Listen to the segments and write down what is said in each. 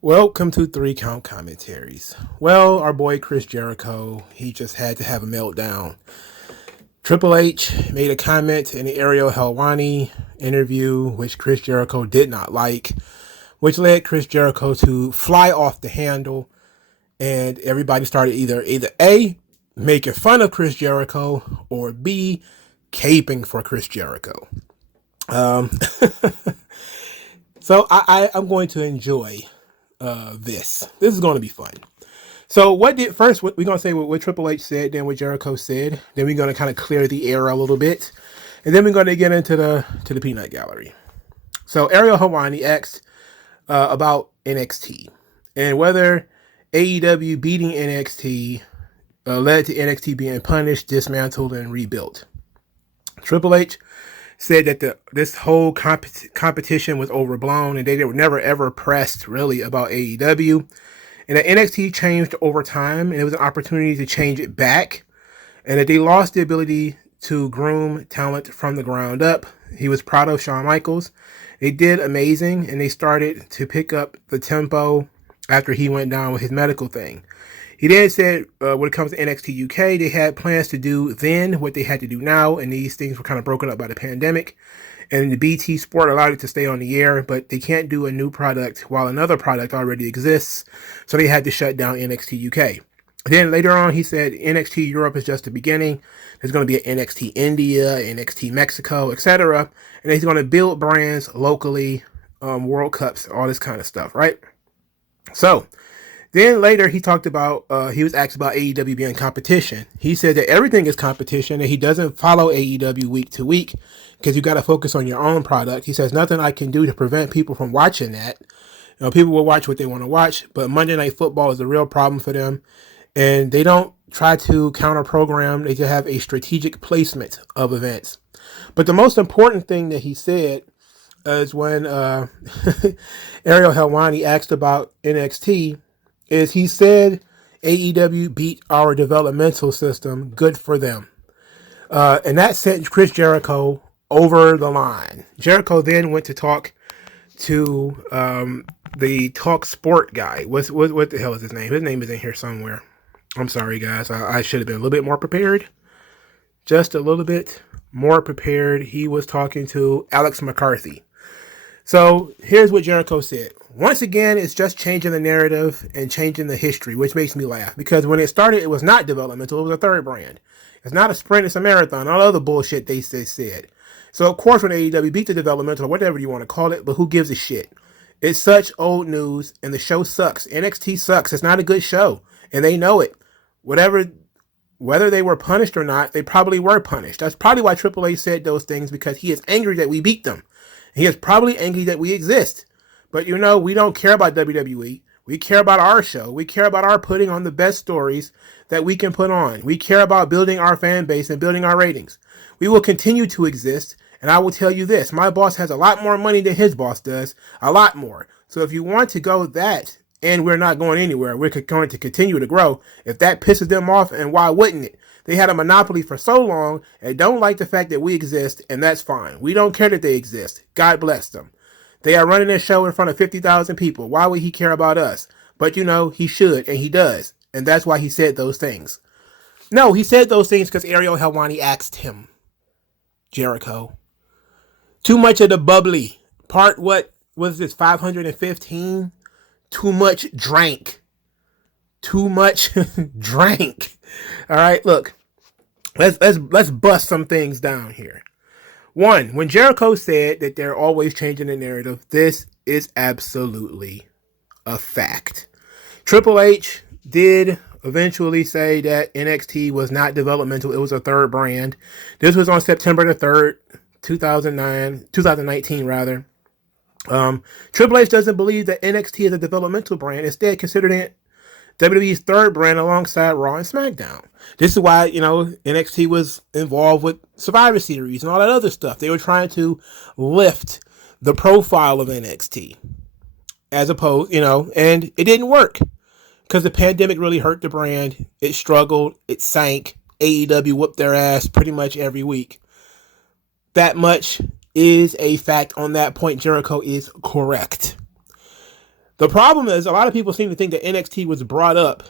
Welcome to 3 Count Commentaries. Well, our boy Chris Jericho, he just had to have a meltdown. Triple H made a comment in the Ariel Helwani interview, which Chris Jericho did not like, which led Chris Jericho to fly off the handle, and everybody started either A, making fun of Chris Jericho, or B, caping for Chris Jericho. So I'm going to enjoy this. This is going to be fun. So we're going to say what Triple H said, then what Jericho said. Then we're going to kind of clear the air a little bit. And then we're going to get into the peanut gallery. So Ariel Helwani asked about NXT and whether AEW beating NXT led to NXT being punished, dismantled, and rebuilt. Triple H said that this whole competition was overblown and they were never ever pressed really about AEW, and that NXT changed over time and it was an opportunity to change it back, and that they lost the ability to groom talent from the ground up. He was proud of Shawn Michaels. They did amazing, and they started to pick up the tempo after he went down with his medical thing. He then said when it comes to NXT UK, they had plans to do then what they had to do now, and these things were kind of broken up by the pandemic. And the BT Sport allowed it to stay on the air, but they can't do a new product while another product already exists, so they had to shut down NXT UK. Then later on, he said NXT Europe is just the beginning. There's going to be an NXT India, NXT Mexico, etc. And he's going to build brands locally, World Cups, all this kind of stuff, right? So then later he talked about, he was asked about AEW being competition. He said that everything is competition and he doesn't follow AEW week to week because you got to focus on your own product. He says nothing I can do to prevent people from watching that. You know, people will watch what they want to watch, but Monday Night Football is a real problem for them. And they don't try to counter program. They just have a strategic placement of events. But the most important thing that he said is when Ariel Helwani asked about NXT, is he said AEW beat our developmental system. Good for them. And that sent Chris Jericho over the line. Jericho then went to talk to the Talk Sport guy. What the hell is his name? His name is in here somewhere. I'm sorry, guys. I should have been a little bit more prepared. Just a little bit more prepared. He was talking to Alex McCarthy. So here's what Jericho said. Once again, it's just changing the narrative and changing the history, which makes me laugh. Because when it started, it was not developmental. It was a third brand. It's not a sprint. It's a marathon. All other bullshit they said. So, of course, when AEW beat the developmental, or whatever you want to call it, but who gives a shit? It's such old news, and the show sucks. NXT sucks. It's not a good show, and they know it. Whether they were punished or not, they probably were punished. That's probably why Triple H said those things, because he is angry that we beat them. He is probably angry that we exist. But, you know, we don't care about WWE. We care about our show. We care about our putting on the best stories that we can put on. We care about building our fan base and building our ratings. We will continue to exist. And I will tell you this, my boss has a lot more money than his boss does. A lot more. So if you want to go that, and we're not going anywhere, we're going to continue to grow. If that pisses them off, and why wouldn't it? They had a monopoly for so long and don't like the fact that we exist, and that's fine. We don't care that they exist. God bless them. They are running their show in front of 50,000 people. Why would he care about us? But, you know, he should, and he does. And that's why he said those things. No, he said those things because Ariel Helwani asked him. Jericho. Too much of the bubbly. Part, what was this, 515? Too much drank. Too much drank. All right, look. Let's bust some things down here. One, when Jericho said that they're always changing the narrative, this is absolutely a fact. Triple H did eventually say that NXT was not developmental. It was a third brand. This was on September the 3rd, 2019 rather. Triple H doesn't believe that NXT is a developmental brand. Instead, considering it WWE's third brand alongside Raw and SmackDown. This is why, you know, NXT was involved with Survivor Series and all that other stuff. They were trying to lift the profile of NXT as opposed, you know, and it didn't work because the pandemic really hurt the brand. It struggled. It sank. AEW whooped their ass pretty much every week. That much is a fact. On that point, Jericho is correct. The problem is a lot of people seem to think that NXT was brought up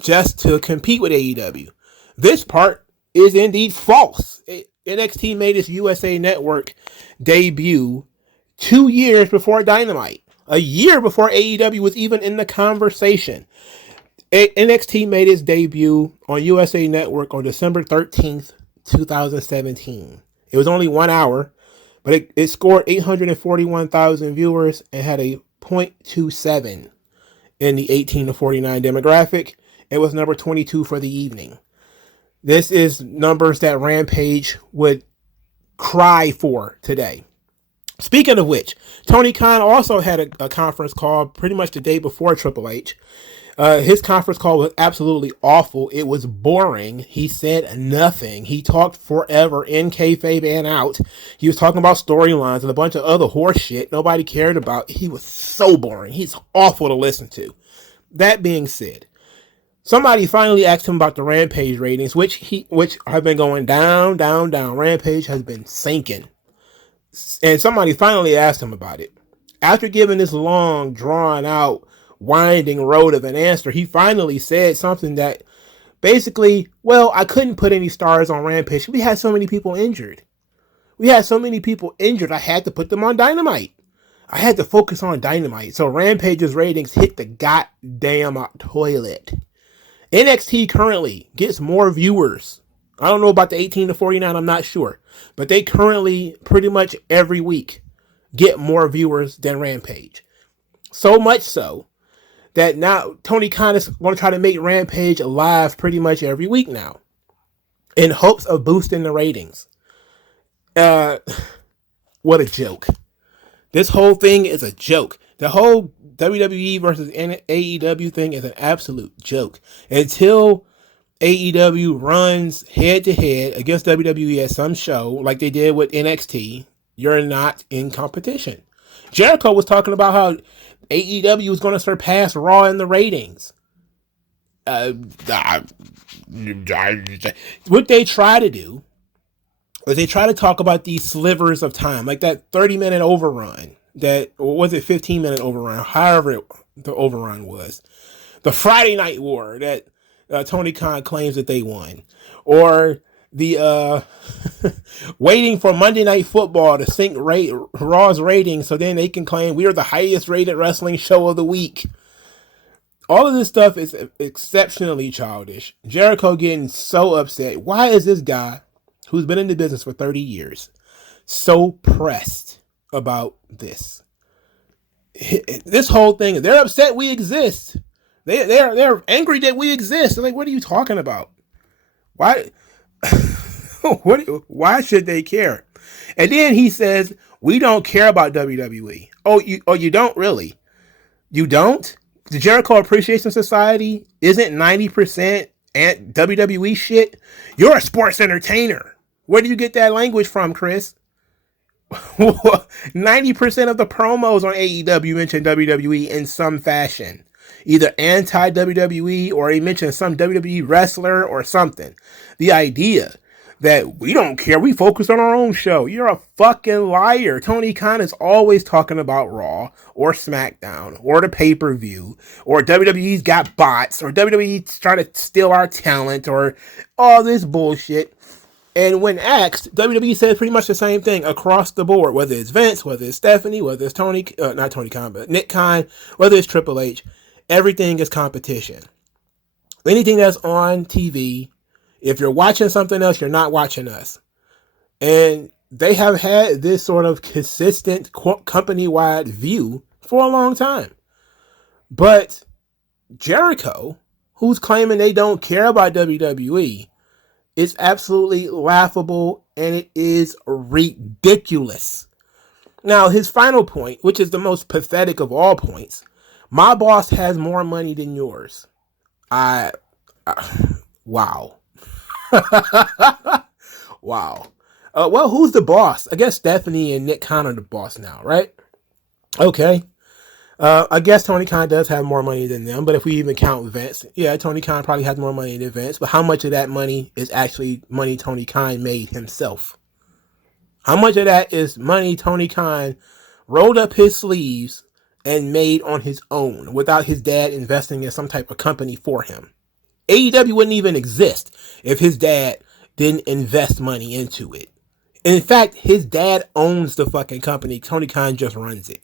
just to compete with AEW. This part is indeed false. NXT made its USA Network debut 2 years before Dynamite. A year before AEW was even in the conversation. NXT made its debut on USA Network on December 13th, 2017. It was only 1 hour, but it scored 841,000 viewers and had a .27 in the 18 to 49 demographic. It was number 22 for the evening. This is numbers that Rampage would cry for today. Speaking of which, Tony Khan also had a conference call pretty much the day before Triple H. His conference call was absolutely awful. It was boring. He said nothing. He talked forever in kayfabe and out. He was talking about storylines and a bunch of other horse shit nobody cared about. He was so boring. He's awful to listen to. That being said, somebody finally asked him about the Rampage ratings, which have been going down, down, down. Rampage has been sinking. And somebody finally asked him about it. After giving this long, drawn out, winding road of an answer, he finally said something that basically, well, I couldn't put any stars on Rampage. We had so many people injured. I had to put them on Dynamite. I had to focus on Dynamite. So Rampage's ratings hit the goddamn toilet. NXT currently gets more viewers. I don't know about the 18 to 49, I'm not sure. But they currently, pretty much every week, get more viewers than Rampage. So much so that now Tony Khan is going to try to make Rampage live pretty much every week now, in hopes of boosting the ratings. What a joke. This whole thing is a joke. The whole WWE versus AEW thing is an absolute joke. Until AEW runs head to head against WWE at some show, like they did with NXT, you're not in competition. Jericho was talking about how AEW was going to surpass Raw in the ratings. What they try to do is they try to talk about these slivers of time, like that 30-minute overrun, or was it 15-minute overrun, however the overrun was. The Friday Night War that Tony Khan claims that they won. Or the waiting for Monday Night Football to sync Raw's ratings so then they can claim we are the highest rated wrestling show of the week. All of this stuff is exceptionally childish. Jericho getting so upset. Why is this guy, who's been in the business for 30 years, so pressed about this? This whole thing, they're upset we exist. They're angry that we exist. They're like, what are you talking about? Why? Why should they care? And then he says, we don't care about WWE. Oh, you don't really? You don't? The Jericho Appreciation Society isn't 90% WWE shit? You're a sports entertainer. Where do you get that language from, Chris? 90% of the promos on AEW mention WWE in some fashion. Either anti-WWE or he mentions some WWE wrestler or something. The idea that we don't care, we focus on our own show. You're a fucking liar. Tony Khan is always talking about Raw or SmackDown or the pay-per-view or WWE's got bots or WWE's trying to steal our talent or all this bullshit. And when asked, WWE says pretty much the same thing across the board, whether it's Vince, whether it's Stephanie, whether it's not Tony Khan, but Nick Khan, whether it's Triple H, everything is competition. Anything that's on TV, if you're watching something else, you're not watching us. And they have had this sort of consistent company-wide view for a long time. But Jericho, who's claiming they don't care about WWE, is absolutely laughable and it is ridiculous. Now, his final point, which is the most pathetic of all points, my boss has more money than yours. Wow. Wow. Well, who's the boss? I guess Stephanie and Nick Khan are the boss now, right? Okay. I guess Tony Khan does have more money than them, but if we even count Vince, yeah, Tony Khan probably has more money than Vince, but how much of that money is actually money Tony Khan made himself? How much of that is money Tony Khan rolled up his sleeves and made on his own without his dad investing in some type of company for him? AEW wouldn't even exist if his dad didn't invest money into it. In fact, his dad owns the fucking company. Tony Khan just runs it.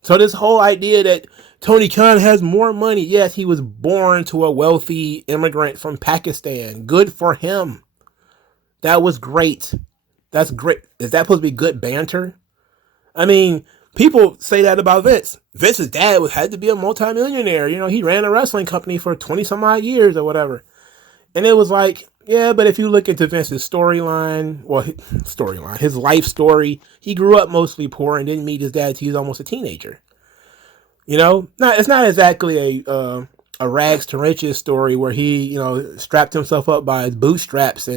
So this whole idea that Tony Khan has more money, yes, he was born to a wealthy immigrant from Pakistan. Good for him. That was great. That's great. Is that supposed to be good banter? I mean, people say that about Vince. Vince's dad had to be a multimillionaire. You know, he ran a wrestling company for 20 some odd years or whatever. And it was like, yeah, but if you look into Vince's storyline, his life story, he grew up mostly poor and didn't meet his dad till he was almost a teenager. You know, it's not exactly a rags to riches story where he, you know, strapped himself up by his bootstraps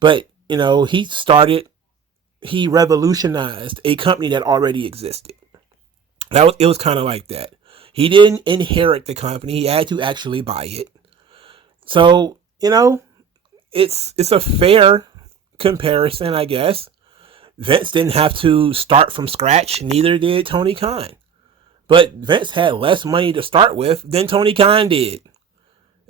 but you know, he revolutionized a company that already existed. It was kind of like that. He didn't inherit the company; he had to actually buy it. So, you know, it's a fair comparison, I guess. Vince didn't have to start from scratch, neither did Tony Khan. But Vince had less money to start with than Tony Khan did.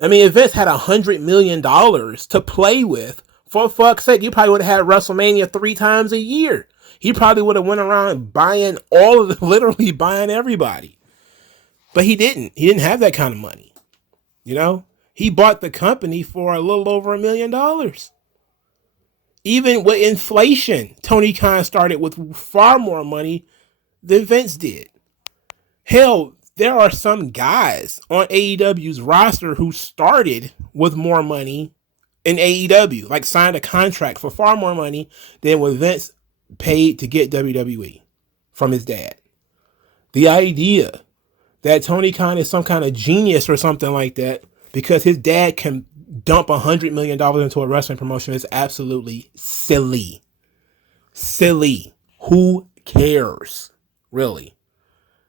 I mean, if Vince had $100 million to play with, for fuck's sake, you probably would have had WrestleMania 3 times a year. He probably would have went around buying literally buying everybody. But he didn't. He didn't have that kind of money. You know? He bought the company for a little over $1 million. Even with inflation, Tony Khan started with far more money than Vince did. Hell, there are some guys on AEW's roster who started with more money in AEW, like signed a contract for far more money than what Vince paid to get WWE from his dad. The idea that Tony Khan is some kind of genius or something like that because his dad can dump $100 million into a wrestling promotion is absolutely silly. Silly. Who cares? Really?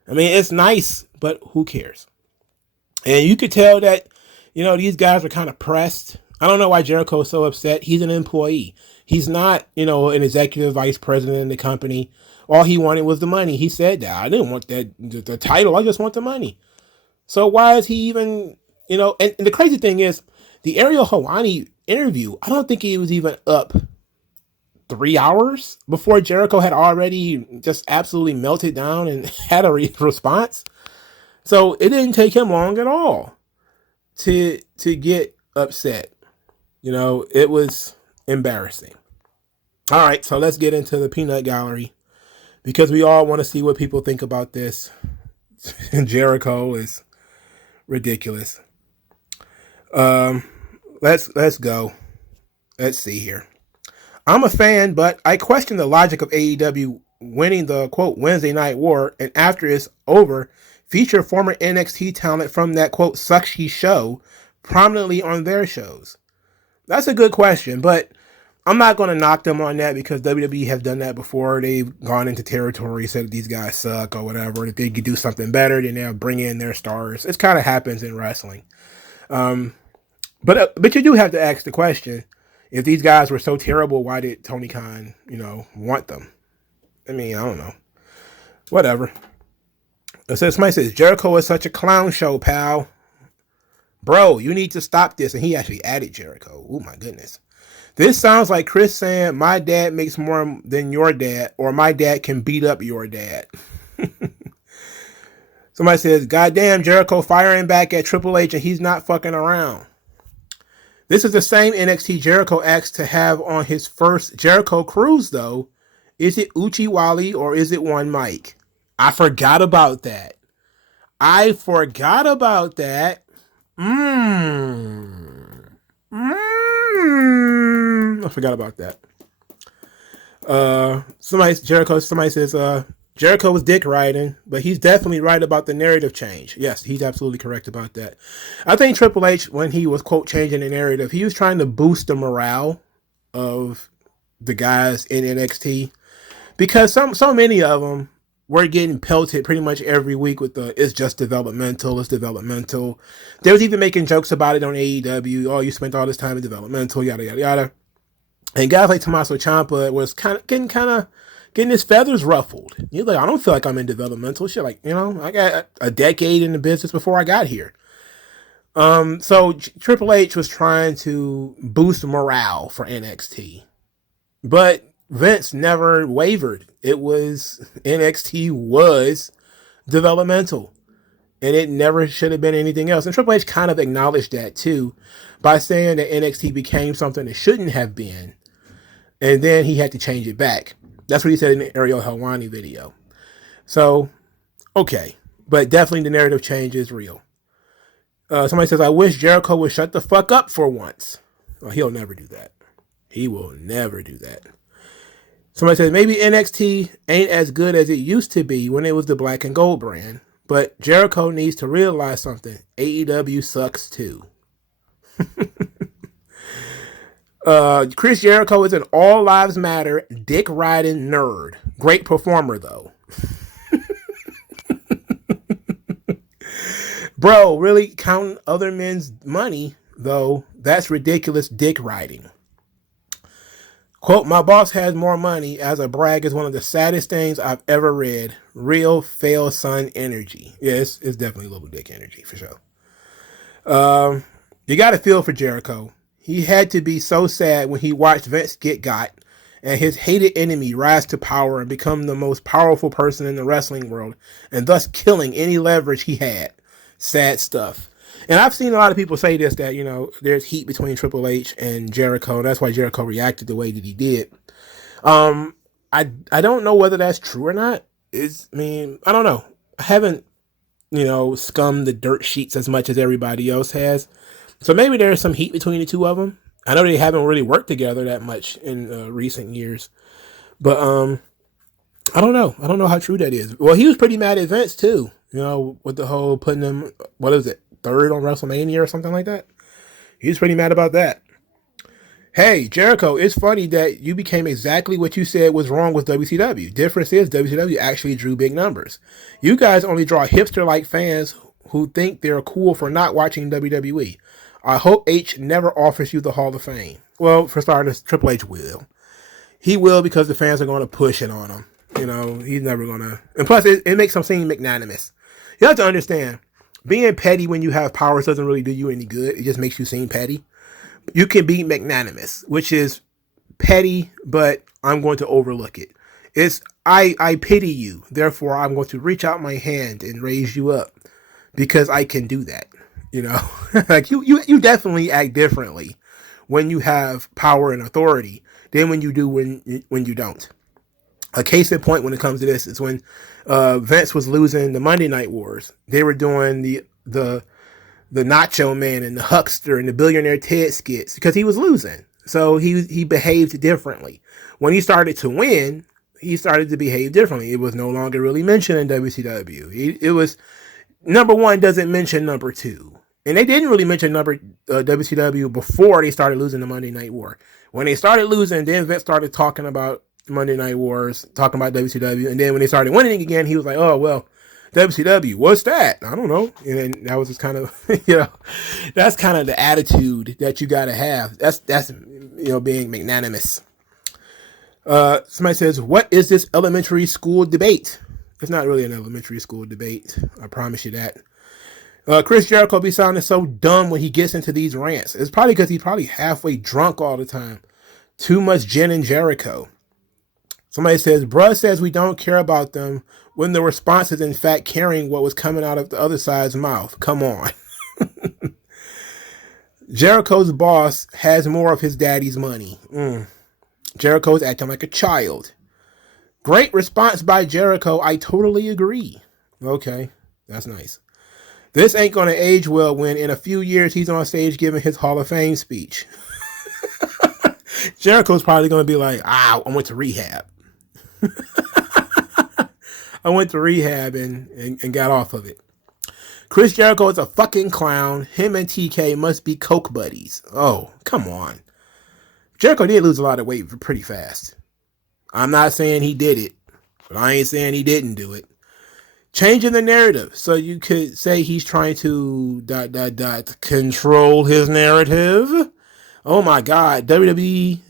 I mean, it's nice, but who cares? And you could tell that, you know, these guys are kind of pressed. I don't know why Jericho is so upset. He's an employee. He's not, you know, an executive vice president in the company. All he wanted was the money. He said that. I didn't want the title. I just want the money. So why is he even, you know, and the crazy thing is the Ariel Helwani interview, I don't think he was even up 3 hours before Jericho had already just absolutely melted down and had a response. So it didn't take him long at all to get upset. You know, it was embarrassing. All right, so let's get into the peanut gallery because we all want to see what people think about this. Jericho is ridiculous. Let's go. Let's see here. I'm a fan, but I question the logic of AEW winning the, quote, Wednesday Night War, and after it's over, feature former NXT talent from that, quote, sucky show prominently on their shows. That's a good question, but I'm not going to knock them on that because WWE have done that before. They've gone into territory, said these guys suck or whatever. If they could do something better, then they'll bring in their stars. It kind of happens in wrestling. But you do have to ask the question, if these guys were so terrible, why did Tony Khan, you know, want them? I mean, I don't know. Whatever. So somebody says, Jericho is such a clown show, pal. Bro, you need to stop this. And he actually added Jericho. Oh, my goodness. This sounds like Chris saying, my dad makes more than your dad, or my dad can beat up your dad. Somebody says, goddamn, Jericho firing back at Triple H and he's not fucking around. This is the same NXT Jericho asked to have on his first Jericho cruise, though. Is it Uchi Wally or is it One Mike? I forgot about that. I forgot about that. I forgot about that. Somebody says, Jericho was dick riding, but he's definitely right about the narrative change. Yes, he's absolutely correct about that. I think Triple H, when he was, quote, changing the narrative, he was trying to boost the morale of the guys in NXT because so many of them we're getting pelted pretty much every week with the it's just developmental, it's developmental. They was even making jokes about it on AEW. Oh, you spent all this time in developmental, yada yada yada. And guys like Tommaso Ciampa was getting his feathers ruffled. He's like, I don't feel like I'm in developmental shit. Like, I got a decade in the business before I got here. So Triple H was trying to boost morale for NXT, but Vince never wavered. It was NXT was developmental, and it never should have been anything else. And Triple H kind of acknowledged that too by saying that NXT became something it shouldn't have been, and then he had to change it back. That's what he said in the Ariel Helwani video. So, okay, but definitely the narrative change is real. Somebody says, I wish Jericho would shut the fuck up for once. Well, he'll never do that. He will never do that. Somebody says, maybe NXT ain't as good as it used to be when it was the black and gold brand, but Jericho needs to realize something. AEW sucks too. Chris Jericho is an all lives matter, dick riding nerd. Great performer though. Bro, really counting other men's money, though, that's ridiculous dick riding. Quote, my boss has more money as a brag is one of the saddest things I've ever read. Real fail son energy. Yeah, it's definitely a little dick energy for sure. You got to feel for Jericho. He had to be so sad when he watched Vince get got and his hated enemy rise to power and become the most powerful person in the wrestling world and thus killing any leverage he had. Sad stuff. And I've seen a lot of people say this, that, there's heat between Triple H and Jericho. That's why Jericho reacted the way that he did. I don't know whether that's true or not. I don't know. I haven't, scummed the dirt sheets as much as everybody else has. So maybe there's some heat between the two of them. I know they haven't really worked together that much in recent years. But I don't know. I don't know how true that is. Well, he was pretty mad at Vince too. With the whole putting him, what is it, third on WrestleMania or something like that? He was pretty mad about that. Hey, Jericho, it's funny that you became exactly what you said was wrong with WCW. Difference is WCW actually drew big numbers. You guys only draw hipster-like fans who think they're cool for not watching WWE. I hope H never offers you the Hall of Fame. Well, for starters, Triple H will. He will because the fans are going to push it on him. He's never going to. And plus, it makes him seem magnanimous. You have to understand, being petty when you have powers doesn't really do you any good. It just makes you seem petty. You can be magnanimous, which is petty, but I'm going to overlook it. It's, I pity you. Therefore, I'm going to reach out my hand and raise you up because I can do that. Like you definitely act differently when you have power and authority than when you do when you don't. A case in point when it comes to this is when Vince was losing the Monday Night Wars. They were doing the Nacho Man and the Huckster and the Billionaire Ted skits because he was losing. So he behaved differently. When he started to win, he started to behave differently. It was no longer really mentioned in WCW. It was number one doesn't mention number two. And they didn't really mention WCW before they started losing the Monday Night War. When they started losing, then Vince started talking about Monday Night Wars, talking about WCW. And then when they started winning again, he was like, oh, well, WCW, what's that? I don't know. And then that was just kind of, that's kind of the attitude that you got to have. That's being magnanimous. Somebody says, what is this elementary school debate? It's not really an elementary school debate. I promise you that. Chris Jericho be sounding so dumb when he gets into these rants. It's probably because he's probably halfway drunk all the time. Too much gin and Jericho. Somebody says, bruh says we don't care about them when the response is in fact caring what was coming out of the other side's mouth. Come on. Jericho's boss has more of his daddy's money. Jericho's acting like a child. Great response by Jericho. I totally agree. Okay, that's nice. This ain't going to age well when in a few years he's on stage giving his Hall of Fame speech. Jericho's probably going to be like, I went to rehab. I went to rehab and got off of it. Chris Jericho is a fucking clown. Him and TK must be coke buddies. Oh, come on. Jericho did lose a lot of weight pretty fast. I'm not saying he did it. but I ain't saying he didn't do it. Changing the narrative. So you could say he's trying to ... control his narrative. Oh my God. WWE,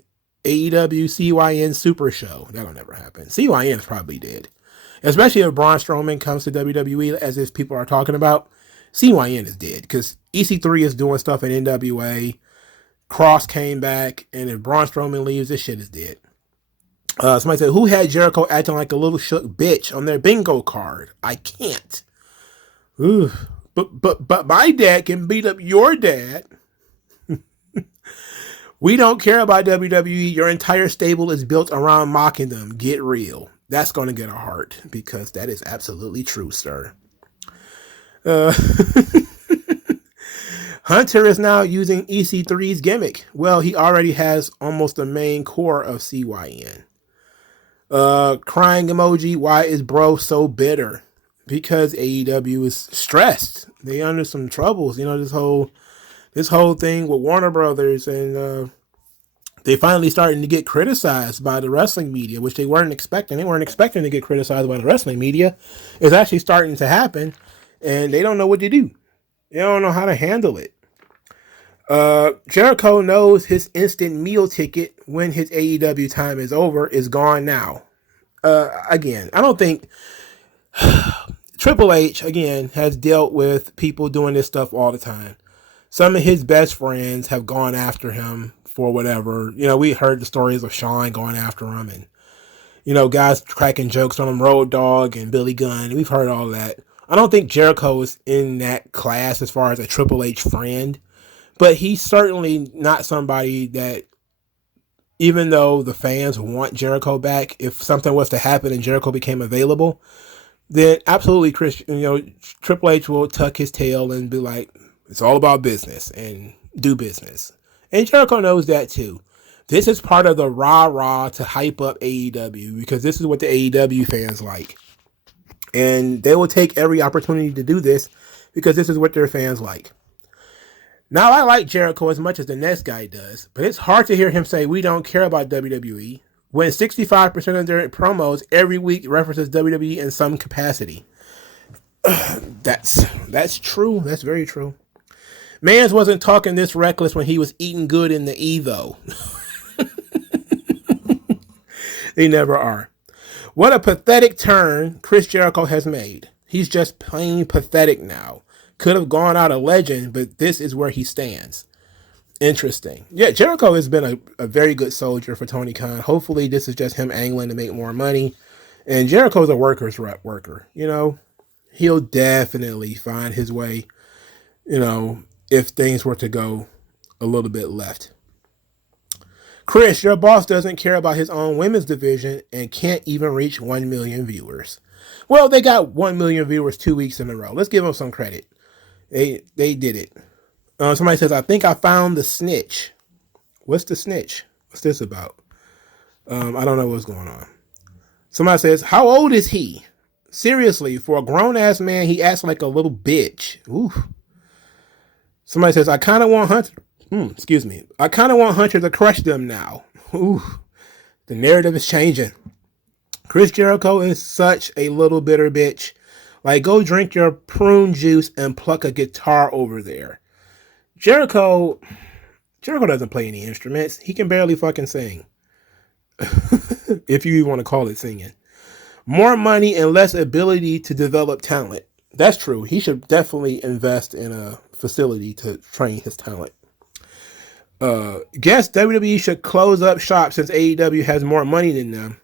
AEW, CYN Super Show. That'll never happen. CYN is probably dead. Especially if Braun Strowman comes to WWE, as if people are talking about. CYN is dead because EC3 is doing stuff in NWA. Cross came back, and if Braun Strowman leaves, this shit is dead. Somebody said, who had Jericho acting like a little shook bitch on their bingo card? I can't. Ooh. But my dad can beat up your dad. We don't care about WWE. Your entire stable is built around mocking them. Get real. That's going to get a heart because that is absolutely true, sir. Hunter is now using EC3's gimmick. Well, he already has almost the main core of CYN. Crying emoji. Why is bro so bitter? Because AEW is stressed. They under some troubles. You know, this whole thing with Warner Brothers, and they finally starting to get criticized by the wrestling media, which they weren't expecting. They weren't expecting to get criticized by the wrestling media. It's actually starting to happen, and they don't know what to do. They don't know how to handle it. Jericho knows his instant meal ticket when his AEW time is over is gone now. Again, I don't think Triple H, again, has dealt with people doing this stuff all the time. Some of his best friends have gone after him for whatever. You know, we heard the stories of Shawn going after him and, you know, guys cracking jokes on him, Road Dogg and Billy Gunn. We've heard all that. I don't think Jericho is in that class as far as a Triple H friend. But he's certainly not somebody that, even though the fans want Jericho back, if something was to happen and Jericho became available, then absolutely Triple H will tuck his tail and be like, it's all about business and do business. And Jericho knows that too. This is part of the rah-rah to hype up AEW because this is what the AEW fans like. And they will take every opportunity to do this because this is what their fans like. Now, I like Jericho as much as the next guy does, but it's hard to hear him say we don't care about WWE when 65% of their promos every week references WWE in some capacity. That's true. That's very true. Mans wasn't talking this reckless when he was eating good in the Evo. They never are. What a pathetic turn Chris Jericho has made. He's just plain pathetic now. Could have gone out a legend, but this is where he stands. Interesting. Yeah, Jericho has been a very good soldier for Tony Khan. Hopefully this is just him angling to make more money. And Jericho's a worker's worker. You know, he'll definitely find his way, you know, if things were to go a little bit left. Chris, your boss doesn't care about his own women's division and can't even reach 1 million viewers. Well, they got 1 million viewers 2 weeks in a row. Let's give them some credit. They did it. Somebody says, I think I found the snitch. What's the snitch? What's this about? I don't know what's going on. Somebody says, how old is he? Seriously, for a grown-ass man, he acts like a little bitch. Ooh. Somebody says, I kind of want Hunter. I kind of want Hunter to crush them now. Ooh. The narrative is changing. Chris Jericho is such a little bitter bitch. Like, go drink your prune juice and pluck a guitar over there. Jericho doesn't play any instruments. He can barely fucking sing. If you even want to call it singing. More money and less ability to develop talent. That's true. He should definitely invest in a facility to train his talent. Guess WWE should close up shop since AEW has more money than them.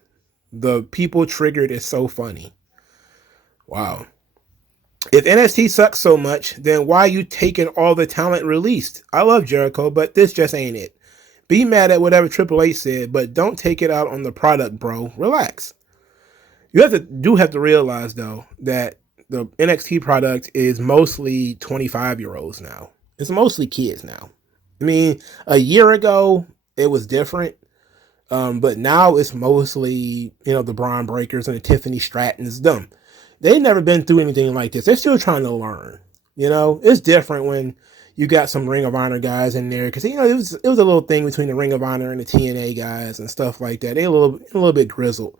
The people triggered is so funny. Wow. If NXT sucks so much, then why you taking all the talent released? I love Jericho, but this just ain't it. Be mad at whatever Triple H said, but don't take it out on the product, bro. Relax. You have to realize, though, that the NXT product is mostly 25-year-olds now. It's mostly kids now. I mean, a year ago, it was different. But now it's mostly, the Braun Breakers and the Tiffany Strattons. Them. They've never been through anything like this. They're still trying to learn. It's different when you got some Ring of Honor guys in there. Because, it was a little thing between the Ring of Honor and the TNA guys and stuff like that. They're a little bit grizzled.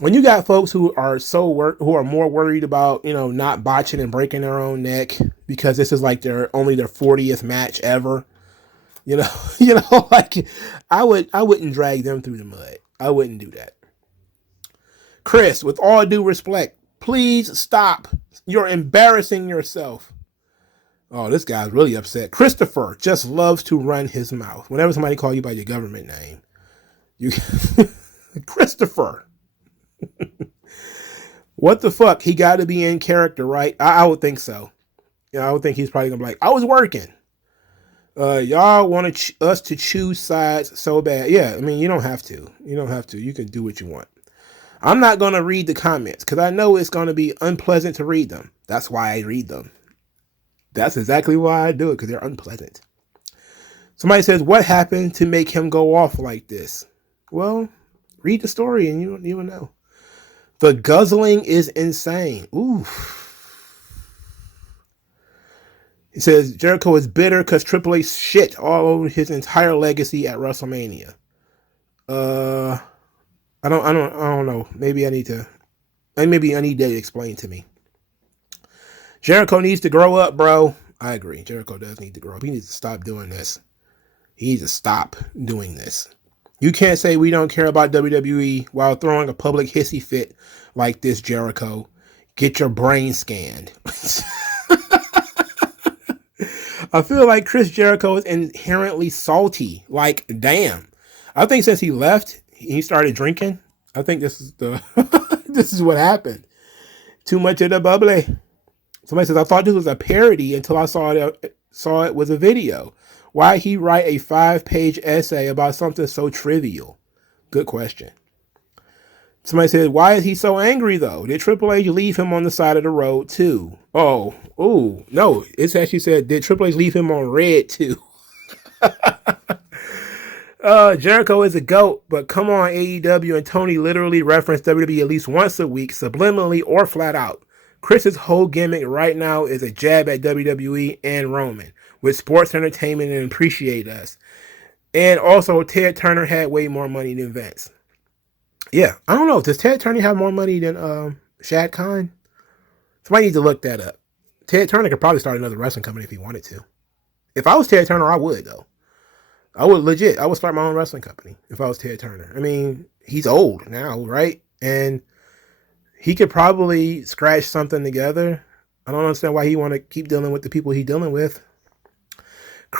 When you got folks who are who are more worried about, not botching and breaking their own neck because this is like only their 40th match ever, like I wouldn't drag them through the mud. I wouldn't do that. Chris, with all due respect, please stop. You're embarrassing yourself. Oh, this guy's really upset. Christopher just loves to run his mouth. Whenever somebody calls you by your government name, you Christopher. What the fuck? He got to be in character, right? I would think so. I would think he's probably gonna be like, I was working. Y'all want us to choose sides so bad? Yeah, I mean, you don't have to. You can do what you want. I'm not gonna read the comments because I know it's gonna be unpleasant to read them. That's why I read them. That's exactly why I do it, because they're unpleasant. Somebody says, what happened to make him go off like this? Well, read the story and you will know. The guzzling is insane. Ooh. He says Jericho is bitter because Triple H shit all over his entire legacy at WrestleMania. I don't know. Maybe I need to explain to me. Jericho needs to grow up, bro. I agree. Jericho does need to grow up. He needs to stop doing this. He needs to stop doing this. You can't say we don't care about WWE while throwing a public hissy fit like this, Jericho. Get your brain scanned. I feel like Chris Jericho is inherently salty. Like, damn. I think since he left, he started drinking. I think this is this is what happened. Too much of the bubbly. Somebody says, I thought this was a parody until I saw it was a video. Why he write a 5-page essay about something so trivial? Good question. Somebody said, why is he so angry though? Did Triple H leave him on the side of the road too? Oh, no. It's actually said, did Triple H leave him on red too? Jericho is a GOAT, but come on, AEW and Tony literally reference WWE at least once a week, subliminally or flat out. Chris's whole gimmick right now is a jab at WWE and Roman with sports entertainment and appreciate us. And also, Ted Turner had way more money than Vince. Yeah, I don't know. Does Ted Turner have more money than Shad Khan? Somebody needs to look that up. Ted Turner could probably start another wrestling company if he wanted to. If I was Ted Turner, I would, though. I would start my own wrestling company if I was Ted Turner. I mean, he's old now, right? And he could probably scratch something together. I don't understand why he want to keep dealing with the people he's dealing with.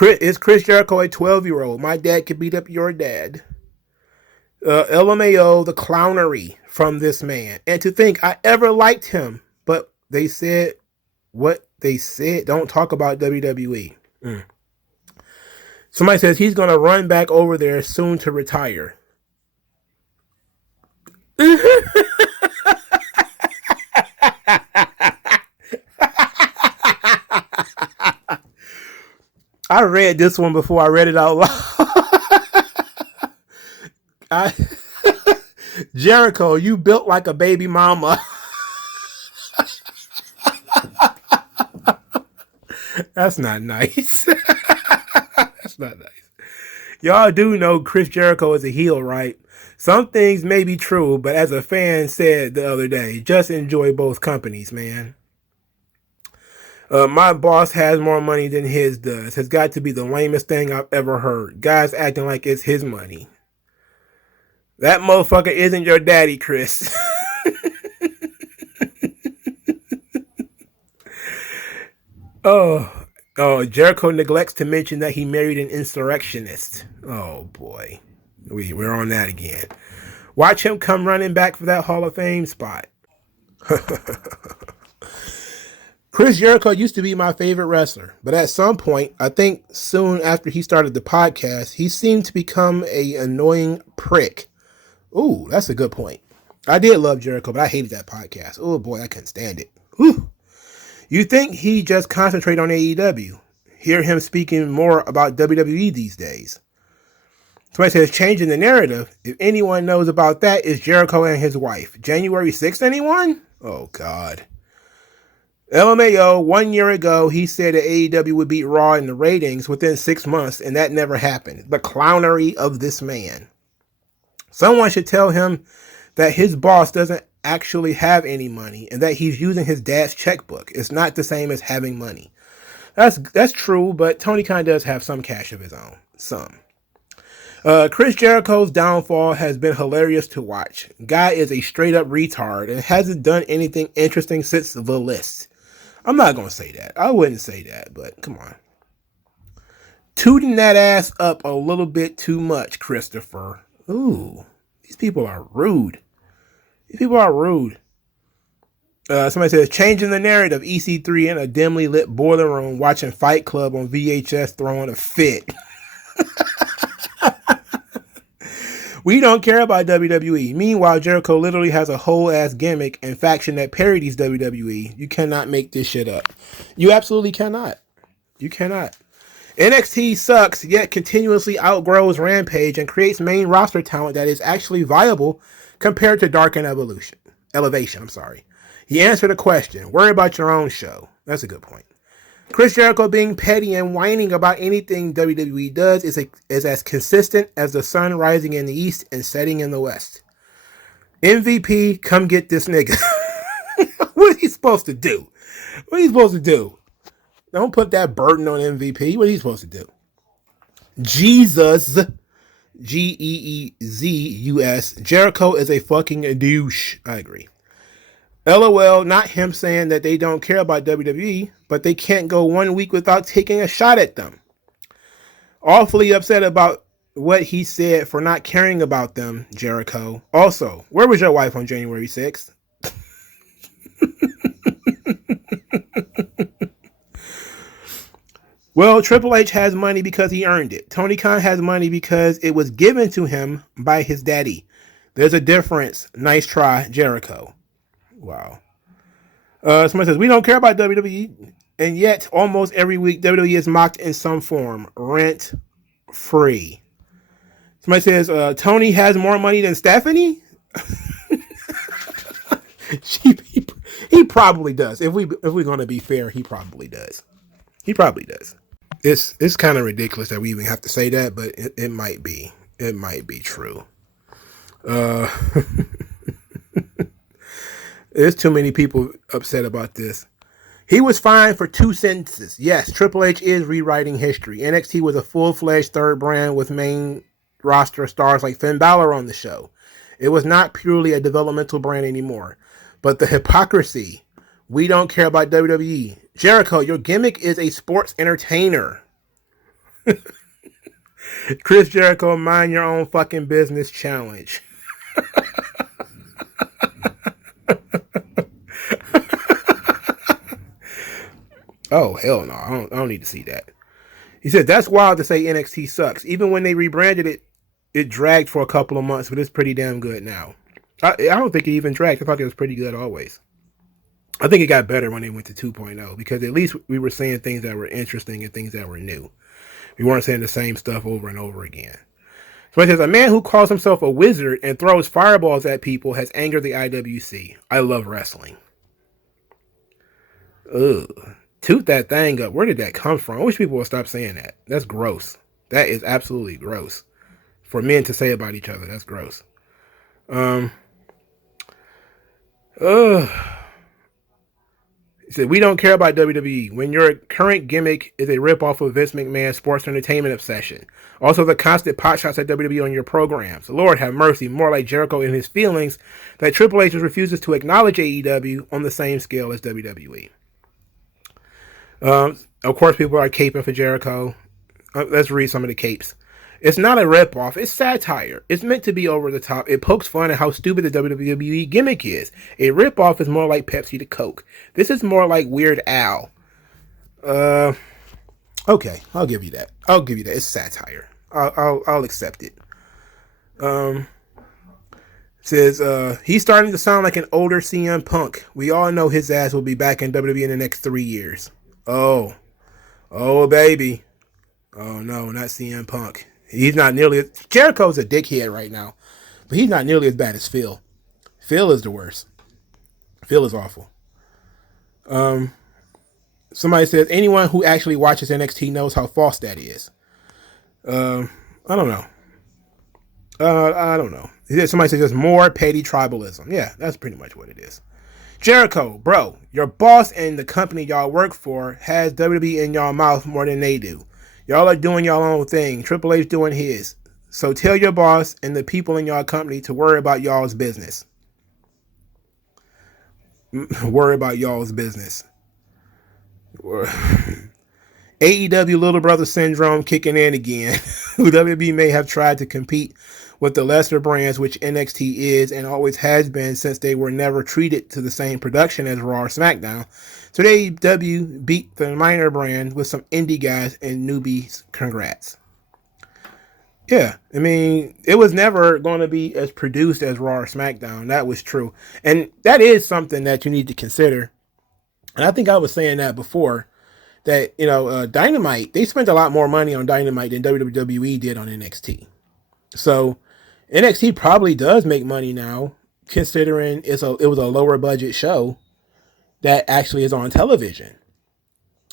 Is Chris Jericho a 12-year-old? My dad could beat up your dad. LMAO, the clownery from this man. And to think I ever liked him, but they said what they said. Don't talk about WWE. Somebody says he's going to run back over there soon to retire. I read this one before I read it out loud. Jericho, you built like a baby mama. That's not nice. That's not nice. Y'all do know Chris Jericho is a heel, right? Some things may be true, but as a fan said the other day, just enjoy both companies, man. My boss has more money than his does. Has got to be the lamest thing I've ever heard. Guys acting like it's his money. That motherfucker isn't your daddy, Chris. Oh, Jericho neglects to mention that he married an insurrectionist. Oh, boy. We're on that again. Watch him come running back for that Hall of Fame spot. Chris Jericho used to be my favorite wrestler, but at some point, I think soon after he started the podcast, he seemed to become an annoying prick. Ooh, that's a good point. I did love Jericho, but I hated that podcast. Oh boy, I couldn't stand it. Whew. You think he just concentrate on AEW? Hear him speaking more about WWE these days. Somebody says changing the narrative. If anyone knows about that, it's Jericho and his wife. January 6th, anyone? Oh God. LMAO, 1 year ago, he said that AEW would beat Raw in the ratings within 6 months, and that never happened. The clownery of this man. Someone should tell him that his boss doesn't actually have any money and that he's using his dad's checkbook. It's not the same as having money. That's true, but Tony Khan does have some cash of his own. Some. Chris Jericho's downfall has been hilarious to watch. Guy is a straight up retard and hasn't done anything interesting since the list. I'm not going to say that. I wouldn't say that, but come on. Tooting that ass up a little bit too much, Christopher. Ooh, these people are rude. These people are rude. Somebody says, changing the narrative, EC3 in a dimly lit boiler room watching Fight Club on VHS throwing a fit. We don't care about WWE. Meanwhile, Jericho literally has a whole ass gimmick and faction that parodies WWE. You cannot make this shit up. You absolutely cannot. You cannot. NXT sucks, yet continuously outgrows Rampage and creates main roster talent that is actually viable compared to Dark and Elevation. I'm sorry. He answered a question. Worry about your own show. That's a good point. Chris Jericho being petty and whining about anything WWE does is as consistent as the sun rising in the east and setting in the west. MVP, come get this nigga. What is he supposed to do? What are you supposed to do? Don't put that burden on MVP. What are you supposed to do? Jesus, Geezus, Jericho is a fucking douche. I agree. LOL, not him saying that they don't care about WWE, but they can't go 1 week without taking a shot at them. Awfully upset about what he said for not caring about them, Jericho. Also, where was your wife on January 6th? Well, Triple H has money because he earned it. Tony Khan has money because it was given to him by his daddy. There's a difference. Nice try, Jericho. Wow. Somebody says, we don't care about WWE, and yet almost every week WWE is mocked in some form. Rent free. Somebody says, Tony has more money than Stephanie? He probably does. If we're going to be fair, he probably does. He probably does. It's kind of ridiculous that we even have to say that, but it might be. It might be true. There's too many people upset about this. He was fined for 2 sentences. Yes, Triple H is rewriting history. NXT was a full-fledged third brand with main roster stars like Finn Balor on the show. It was not purely a developmental brand anymore. But the hypocrisy. We don't care about WWE. Jericho, your gimmick is a sports entertainer. Chris Jericho, mind your own fucking business challenge. Oh, hell no. I don't need to see that. He said, that's wild to say NXT sucks. Even when they rebranded it, it dragged for a couple of months, but it's pretty damn good now. I don't think it even dragged. I thought it was pretty good always. I think it got better when they went to 2.0 because at least we were saying things that were interesting and things that were new. We weren't saying the same stuff over and over again. So it says, a man who calls himself a wizard and throws fireballs at people has angered the IWC. I love wrestling. Ugh. Toot that thing up. Where did that come from? I wish people would stop saying that. That's gross. That is absolutely gross. For men to say about each other. That's gross. He said, we don't care about WWE when your current gimmick is a ripoff of Vince McMahon's sports entertainment obsession. Also, the constant pot shots at WWE on your programs. Lord have mercy, more like Jericho in his feelings that Triple H refuses to acknowledge AEW on the same scale as WWE. Of course, people are caping for Jericho. Let's read some of the capes. It's not a ripoff. It's satire. It's meant to be over the top. It pokes fun at how stupid the WWE gimmick is. A ripoff is more like Pepsi to Coke. This is more like Weird Al. Okay, I'll give you that. It's satire. I'll accept it. Says he's starting to sound like an older CM Punk. We all know his ass will be back in WWE in the next 3 years. Oh, baby. Oh no, not CM Punk. He's not nearly. Jericho's a dickhead right now, but he's not nearly as bad as Phil. Phil is the worst. Phil is awful. Somebody says anyone who actually watches NXT knows how false that is. I don't know. I don't know. Somebody said just more petty tribalism. Yeah, that's pretty much what it is. Jericho, bro, your boss and the company y'all work for has WWE in y'all mouth more than they do. Y'all are doing y'all own thing. Triple H doing his. So tell your boss and the people in y'all company to worry about y'all's business. Worry about y'all's business. AEW little brother syndrome kicking in again. WWE may have tried to compete with the lesser brands, which NXT is and always has been since they were never treated to the same production as Raw or SmackDown. So AEW beat the minor brand with some indie guys and newbies. Congrats. Yeah, I mean, it was never going to be as produced as Raw or SmackDown. That was true. And that is something that you need to consider. And I think I was saying that before, that, Dynamite, they spent a lot more money on Dynamite than WWE did on NXT. So NXT probably does make money now, considering it was a lower budget show that actually is on television.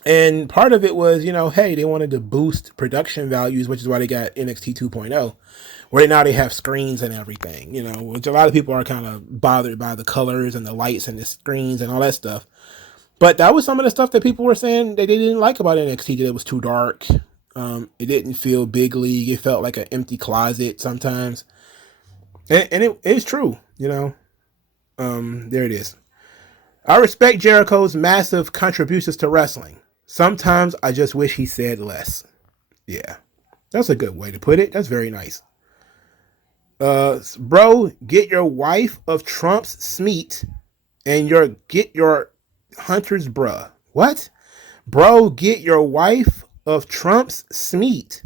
And part of it was, hey, they wanted to boost production values, which is why they got NXT 2.0, where now they have screens and everything, which a lot of people are kind of bothered by the colors and the lights and the screens and all that stuff. But that was some of the stuff that people were saying that they didn't like about NXT, that it was too dark. It didn't feel big league. It felt like an empty closet sometimes. And it's true, there it is. I respect Jericho's massive contributions to wrestling. Sometimes I just wish he said less. Yeah, that's a good way to put it. That's very nice. Bro, get your wife of Trump's Smeat and get your Hunter's bruh. What? Bro, get your wife of Trump's Smeat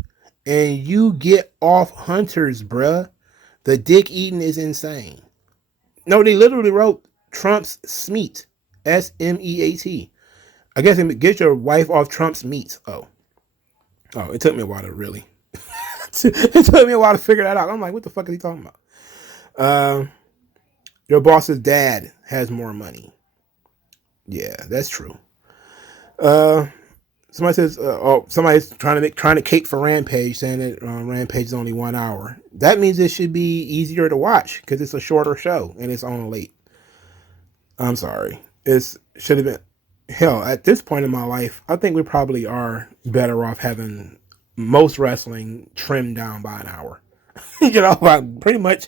and you get off Hunter's bruh. The dick eating is insane. No, they literally wrote Trump's Smeat. S-M-E-A-T. I guess get your wife off Trump's meat. Oh, it took me a while to really. It took me a while to figure that out. I'm like, what the fuck is he talking about? Your boss's dad has more money. Yeah, that's true. Somebody says, somebody's trying to cape for Rampage, saying that Rampage is only 1 hour. That means it should be easier to watch because it's a shorter show and it's on late. I'm sorry. It should have been. Hell, at this point in my life, I think we probably are better off having most wrestling trimmed down by an hour. Pretty much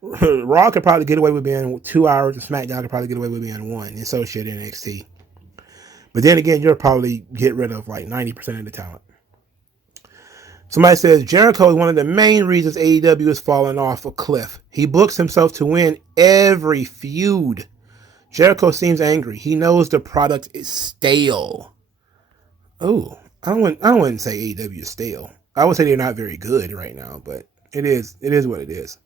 Raw could probably get away with being 2 hours, and SmackDown could probably get away with being 1, and so should NXT. But then again, you'll probably get rid of like 90% of the talent. Somebody says Jericho is one of the main reasons AEW is falling off a cliff. He books himself to win every feud. Jericho seems angry. He knows the product is stale. Oh, I wouldn't say AEW is stale. I would say they're not very good right now, but it is what it is.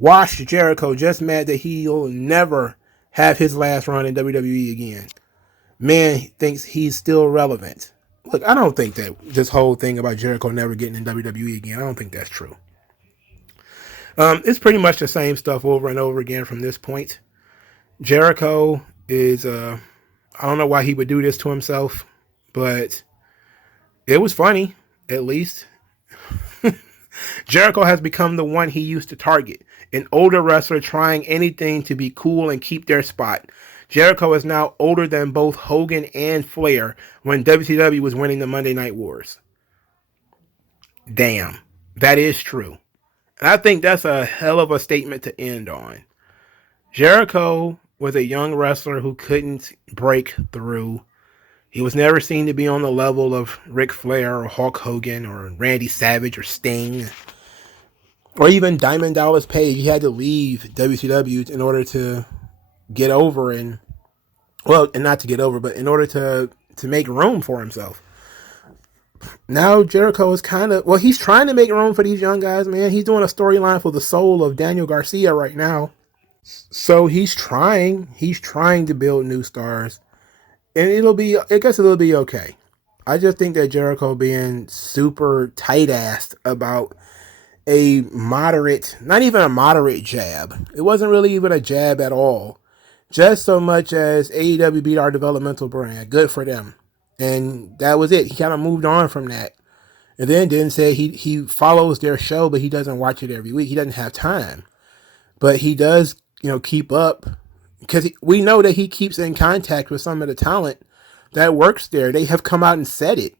Wash Jericho just mad that he'll never have his last run in WWE again. Man thinks he's still relevant. Look, I don't think that this whole thing about Jericho never getting in WWE again, I don't think that's true. It's pretty much the same stuff over and over again from this point. Jericho is, I don't know why he would do this to himself, but it was funny, at least. Jericho has become the one he used to target, an older wrestler trying anything to be cool and keep their spot. Jericho is now older than both Hogan and Flair when WCW was winning the Monday Night Wars. Damn, that is true. And I think that's a hell of a statement to end on. Jericho was a young wrestler who couldn't break through. He was never seen to be on the level of Ric Flair or Hulk Hogan or Randy Savage or Sting or even Diamond Dallas Page. He had to leave WCW in order to get over and not to get over, but in order to make room for himself. Now Jericho is he's trying to make room for these young guys, man. He's doing a storyline for the soul of Daniel Garcia right now. So he's trying to build new stars, and I guess it'll be okay. I just think that Jericho being super tight-assed about a moderate, not even a moderate jab. It wasn't really even a jab at all. Just so much as AEW beat our developmental brand. Good for them. And that was it. He kind of moved on from that. And then didn't say he follows their show, but he doesn't watch it every week. He doesn't have time. but he does, keep up because we know that he keeps in contact with some of the talent that works there. They have come out and said it.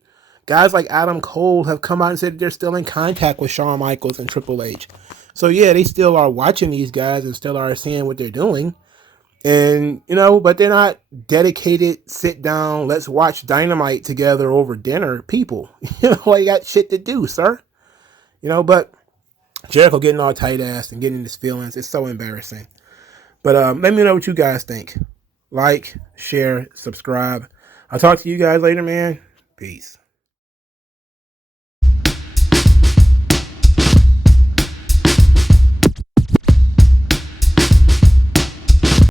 Guys like Adam Cole have come out and said they're still in contact with Shawn Michaels and Triple H. So yeah, they still are watching these guys and still are seeing what they're doing. And, but they're not dedicated, sit down, let's watch Dynamite together over dinner people. You got shit to do, sir. But Jericho getting all tight ass and getting his feelings, it's so embarrassing. But let me know what you guys think. Like, share, subscribe. I'll talk to you guys later, man. Peace.